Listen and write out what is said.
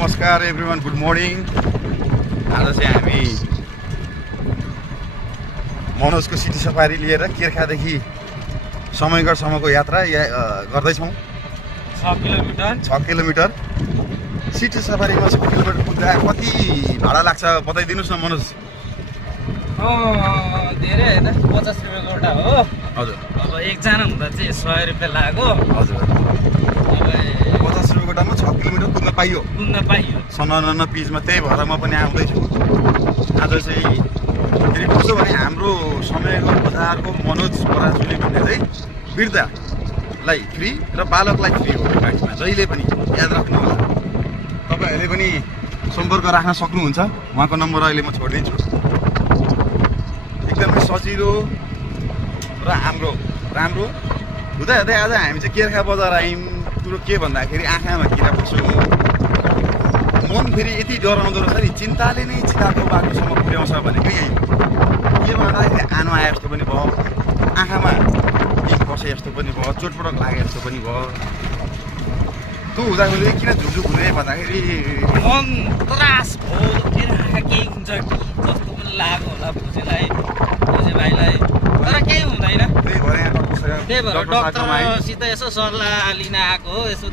नमस्कार everyone, good morning. आज चाहिँ हामी मनोजको सिटी सफारी लिएर केर्खादेखि समयगढसम्मको यात्रा गर्दैछौँ। 6 किलोमिटर सिटी सफारीमा 6 किलोमिटर पुग्दा कति भाडा लाग्छ बताइदिनुहोस् न मनोज। धेरै होइन, 50 रुपियाँ गोटा हो। हजुर, अब एकजना हुँदा चाहिँ 100 रुपियाँ लाग्यो। हजुर, अब 50 रुपियाँ गोटामा 6 किलोमिटर कुद्न पाइयो। सनन पिचमा, त्यही भएर म पनि आउँदैछु। आज चाहिँ फेरि कस्तो भने हाम्रो समयगढ बजारको मनोज पराजुली भन्ने चाहिँ वृद्धलाई फ्री र बालकलाई फ्री हो गाडीमा, जहिले पनि याद राख्नु होला। तपाईँहरूले पनि सम्पर्क राख्न सक्नुहुन्छ, उहाँको नम्बर अहिले म छोडिदिन्छु। एकदमै सजिलो र राम्रो हुँदै हुँदै आज हामी चाहिँ केर्खा बजार आयौँ। कुरो के भन्दाखेरि आँखामा किरा पस्यो, मन फेरि यति डराउँदो रहेछ नि, चिन्ताले नै चिताको बाटोसम्म पुर्याउँछ भनेको यही के भन्दाखेरि आनो आए जस्तो पनि भयो, आँखामा बिख पसे जस्तो पनि भयो, चोटपटक लागे जस्तो पनि भयो। त्यो हुँदाखेरि किन झुकझुक हुने भन्दाखेरि मन त्रास भयो, केही हुन्छ कि जस्तो पनि लाग्यो होला बुझेलाई, बुझे भाइलाई, तर केही हुँदैन। त्यही भएर यहाँ त्यही भएर डक्टरसित यसो सल्लाह लिन आएको हो। यसो